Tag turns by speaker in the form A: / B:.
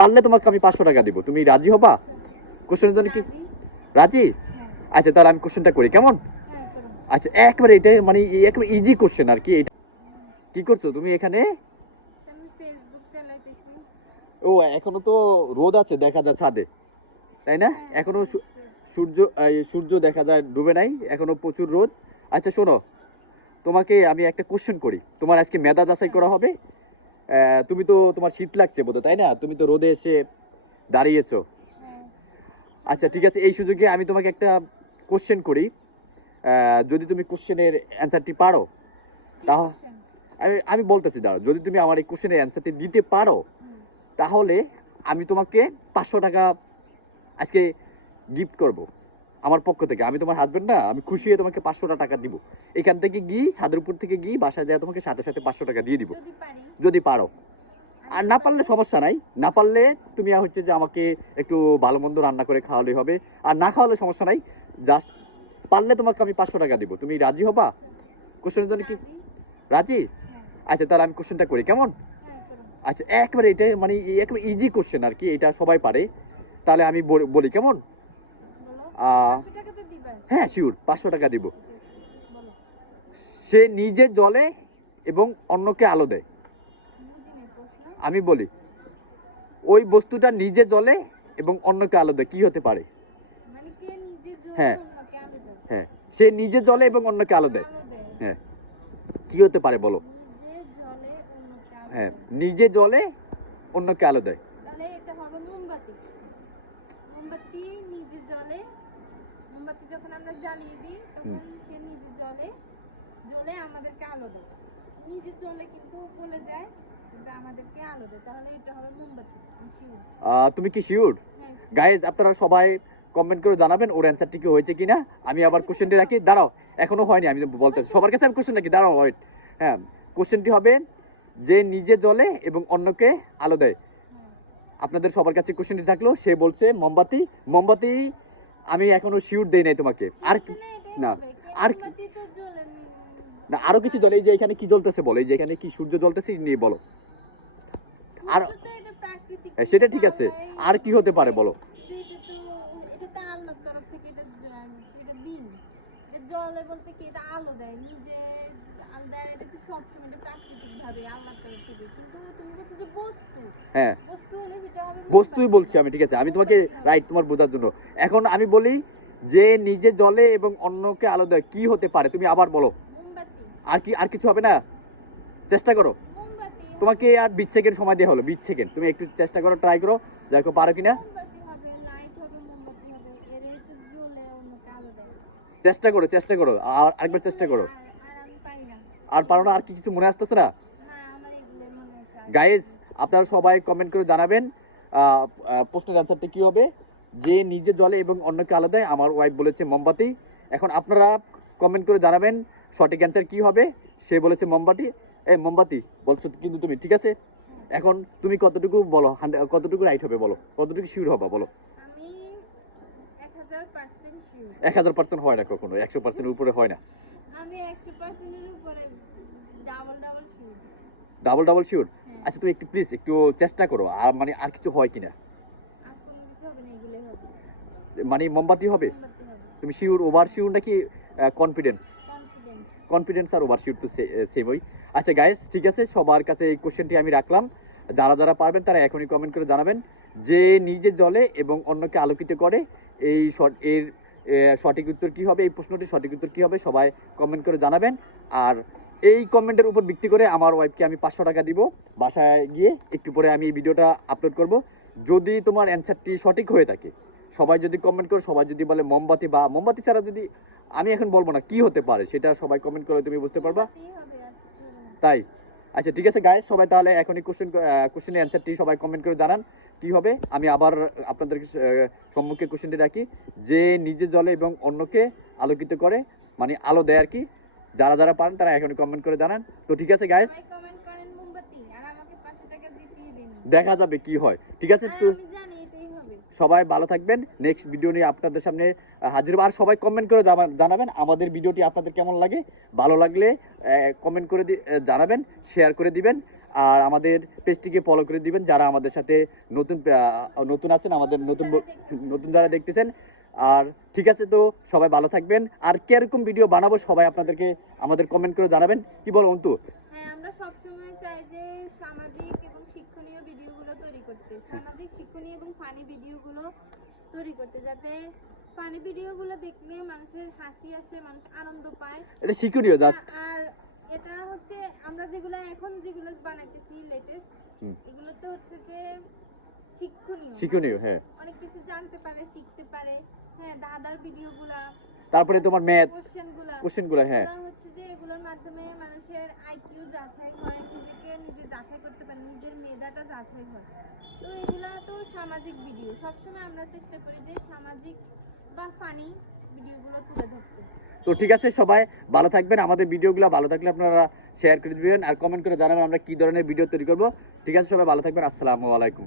A: পারলে তোমাকে আমি পাঁচশো টাকা দিব। তুমি রাজি হবা? কোশ্চেনের জন্য কি রাজি। আচ্ছা তাহলে আমি কোশ্চেনটা করি কেমন?
B: হ্যাঁ
A: আচ্ছা একবারে এটা মানে একবার ইজি কোশ্চেন আর কি এটা কি করছ তুমি এখানে? ও এখনও তো রোদ আছে দেখা যায় ছাদে। তাই না? এখনও সূর্য সূর্য দেখা যায় ডুবে নাই এখনও প্রচুর রোদ। আচ্ছা শোনো তোমাকে আমি একটা কোশ্চেন করি। তোমার আজকে মেধা যাচাই করা হবে? তুমি তো তোমার শীত লাগছে বোধ তাই না? তুমি তো রোদে এসে দাঁড়িয়েছো।
B: হ্যাঁ।
A: আচ্ছা ঠিক আছে এই সুযোগে আমি তোমাকে একটা কোশ্চেন করি। যদি তুমি কোশ্চেনের অ্যান্সারটি পারো তাহ আমি আমি বলতেছি দাঁড়াও যদি তুমি আমার এই কোশ্চেনের অ্যান্সারটি দিতে পারো তাহলে আমি তোমাকে পাঁচশো টাকা আজকে গিফট করব আমার পক্ষ থেকে। আমি তোমার হাজবেন্ড না আমি খুশি হয়ে তোমাকে পাঁচশোটা টাকা দিব। এখান থেকে গিয়ে সাদরপুর থেকে গিয়ে বাসায় যায় তোমাকে সাথে সাথে পাঁচশো টাকা দিয়ে দিব।
B: যদি পারো।
A: আর না পারলে সমস্যা নাই। না পারলে তুমি হচ্ছে যে আমাকে একটু ভালো মন্দ রান্না করে খাওয়ালে হবে। আর না খাওয়ালে সমস্যা নাই। জাস্ট পারলে তোমাকে আমি পাঁচশো টাকা দিব। তুমি রাজি হবা? কোশ্চেনের জন্য কি?
B: রাজি?
A: আচ্ছা তাহলে আমি কোশ্চেনটা করি। কেমন? আচ্ছা একবারে এটা মানে একবারে ইজি কোশ্চেন আর কি। এটা সবাই পারে। তাহলে আমি বল- কেমন? হ্যাঁ শিওর পাঁচশো টাকা দিব। সে নিজে জলে এবং অন্যকে আলো দেয়। আমি বলি ওই বস্তুটা নিজে জ্বলে এবং অন্যকে আলো দেয় কি হতে পারে?
B: মানে
A: হ্যাঁ।
B: অন্যকে আলো দেয়?
A: হ্যাঁ সে নিজে জ্বলে এবং অন্যকে আলো দেয়। হ্যাঁ কি হতে পারে বলো? হ্যাঁ নিজে জ্বলে অন্যকে আলো দেয়।
B: তাহলে এটা হবে মোমবাতি। মোমবাতি নিজে জলে মোমবাতি যখন আমরা জ্বালিয়ে দিই তখন সে নিজে জলে জ্বলে আমাদেরকে আলো দেয়। নিজে কিন্তু বলে যায়
A: তুমি কি শিওর
B: হ্যাঁ
A: গাইজ আপনারা সবাই কমেন্ট করে জানাবেন ওর অ্যান্সারটি কি হয়েছে কিনা। আমি আবার কোশ্চেনটি রাখি। দাঁড়াও এখনও হয়নি আমি বলতে সবার কাছে আমি কোশ্চেন রাখি। দাঁড়াও ওয়েট হ্যাঁ কোশ্চেনটি হবে যে নিজে জ্বলে এবং অন্যকে আলো দেয়।
B: হ্যাঁ।
A: আপনাদের সবার কাছে কোশ্চেনটি থাকল সে বলছে মোমবাতি। মোমবাতি আমি এখনও শিওর দেই নাই তোমাকে। আর না, আর
B: নি-
A: আরও কিছু জ্বলে। এই যে এখানে কি জ্বলতেছে বলো? এই যে এখানে কি সূর্য জ্বলতেছে নিয়ে বলো। আর- সেটা ঠিক আছে। আর কি হতে পারে বলো?
B: কিন্তু এটা তো এটা তো আল্লাহর তরফ থেকে এটা জ- এটা দিন। এটা জলে বলতে কি এটা আলো দেয় নিজে আলো এটা তো সবসময় এটা প্রাকৃতিক ভাবে আল্লাহর তরফ থেকে। কিন্তু তুমি বলছো যে বস্তু।
A: হ্যাঁ।
B: বস্তু হলে সেটা হবে
A: বস্তুই বলছি আমি ঠিক আছে? আমি তোমাকে রাইট তোমার বোঝার জন্য। এখন আমি বলি যে নিজে জলে এবং অন্যকে আলো দেয় কি হতে পারে? তুমি আবার বলো। আর কি আর কিছু হবে না? চেষ্টা করো। তোমাকে আর বিশ সেকেন্ড সময় দেওয়া হলো, বিশ সেকেন্ড। তুমি একটু চেষ্টা করো ট্রাই করো, দেখো পারো কিনা। চেষ্টা করো চেষ্টা করো, আর আরেকবার চেষ্টা করো।
B: আর- পারি না,
A: আর কি কিছু মনে আসতেছে না? গাইজ আপনারা সবাই কমেন্ট করে জানাবেন প্রশ্নের অ্যান্সারটা কি হবে? যে নিজে জলে এবং অন্যকে আলাদায় আমার ওয়াইফ বলেছে মোমবাতি। এখন আপনারা কমেন্ট করে জানাবেন, সঠিক অ্যান্সার কী হবে? সে বলেছে মোমবাতি। এই মোমবাতি বলছো কিন্তু তুমি ঠিক আছে? এখন তুমি কতটুকু বলো কতটুকু রাইট হবে বলো? কতটুকু শিওর হবা বলো?
B: এক হাজার পার্সেন্ট
A: পার্সেন্ট হয় না কখনো একশো পার্সেন্টের উপরে হয় না।
B: আমি একশো পার্সেন্টের উপরে double double sure
A: double double sure আচ্ছা তুমি একটু প্লিজ একটু চেষ্টা করো আর মানে আর কিছু হয় কিনা? মানে মোমবাতি হবে? তুমি শিওর ওভার শিওর নাকি কনফিডেন্স কনফিডেন্স আর ওভার শিওর তো সেমই আচ্ছা গাইস ঠিক আছে, সবার কাছে এই কোশ্চেনটি আমি রাখলাম। যারা যারা পারবেন, তারা এখনই কমেন্ট করে জানাবেন যে নিজে জলে এবং অন্যকে আলোকিত করে এই এর সঠিক উত্তর কি হবে, এই প্রশ্নটির সঠিক উত্তর কি হবে, সবাই কমেন্ট করে জানাবেন। আর এই কমেন্টের উপর ভিত্তি করে আমার ওয়াইফকে আমি পাঁচশো টাকা দিব। বাসায় গিয়ে একটু পরে আমি এই ভিডিওটা আপলোড করব। যদি তোমার অ্যান্সারটি সঠিক হয়ে থাকে, সবাই যদি কমেন্ট করে, সবাই যদি বলে মোমবাতি বা, মোমবাতি ছাড়া যদি, আমি এখন বলব না কি হতে পারে, সেটা সবাই কমেন্ট করে তুমি বুঝতে পারবা। তাই। আচ্ছা ঠিক আছে গায়ে সবাই তাহলে এখনই কোশ্চেন কোশ্চেনের অ্যান্সারটি সবাই কমেন্ট করে জানান কি হবে? আমি আবার আপনাদের সম্মুখে কোশ্চেনটি রাখি যে নিজে জলে এবং অন্যকে আলোকিত করে মানে আলো দেয় আর কি যারা যারা পারেন তারা এখনই কমেন্ট করে জানান। তো ঠিক আছে
B: দিন।
A: দেখা যাবে কি হয়। ঠিক আছে সবাই ভালো থাকবেন। নেক্সট ভিডিও নিয়ে আপনাদের সামনে হাজির আর সবাই কমেন্ট করে জানা- জানাবেন আমাদের ভিডিওটি আপনাদের কেমন লাগে। ভালো লাগলে কমেন্ট করে জানাবেন শেয়ার করে দিবেন। আর আমাদের পেজটিকে ফলো করে দিবেন যারা আমাদের সাথে নতুন নতুন আছেন, আমাদের নতুন নতুন যারা দেখতেছেন। আর ঠিক আছে তো, সবাই ভালো থাকবেন। আর কীরকম ভিডিও বানাবো সবাই আপনাদেরকে আমাদের কমেন্ট করে জানাবেন। কি বলো অন্তু?
B: হ্যাঁ আমরা সবসময় চাই যে সামাজিক এবং শিক্ষণীয় ভিডিওগুলো তৈরি করতে সামাজিক শিক্ষণীয় এবং ফানি ভিডিওগুলো তৈরি করতে যাতে ফানি ভিডিওগুলো দেখলে মানুষের হাসি আসে মানুষ আনন্দ পায়।
A: এটা শিক্ষণীয় জাস্ট
B: আর এটা হচ্ছে আমরা যেগুলো এখন যেগুলো বানাইতেছি লেটেস্ট
A: হুম।
B: এগুলোতে হচ্ছে যে শিক্ষণীয়।
A: শিক্ষণীয় হ্যাঁ।
B: অনেক কিছু জানতে পারে শিখতে পারে। হ্যাঁ দাদার ভিডিওগুলা
A: তারপরে তোমার ম্যাথ
B: কোশ্চেনগুলা
A: কোশ্চেনগুলো হ্যাঁ।
B: হচ্ছে যে মাধ্যমে মানুষের আইকিউ যাচাই হয়, নিজেকে নিজে যাচাই করতে পারে, নিজের মেধাটা যাচাই হয়। তো এগুলা তো সামাজিক ভিডিও সবসময় আমরা চেষ্টা করি যে সামাজিক বা ফানি ভিডিওগুলো তুলে ধরতে।
A: তো ঠিক আছে সবাই, ভালো থাকবেন। আমাদের ভিডিওগুলো ভালো থাকলে আপনারা শেয়ার করে দিবেন আর কমেন্ট করে জানাবেন আমরা কি ধরনের ভিডিও তৈরি করব। ঠিক আছে সবাই, ভালো থাকবেন। আসসালামু আলাইকুম।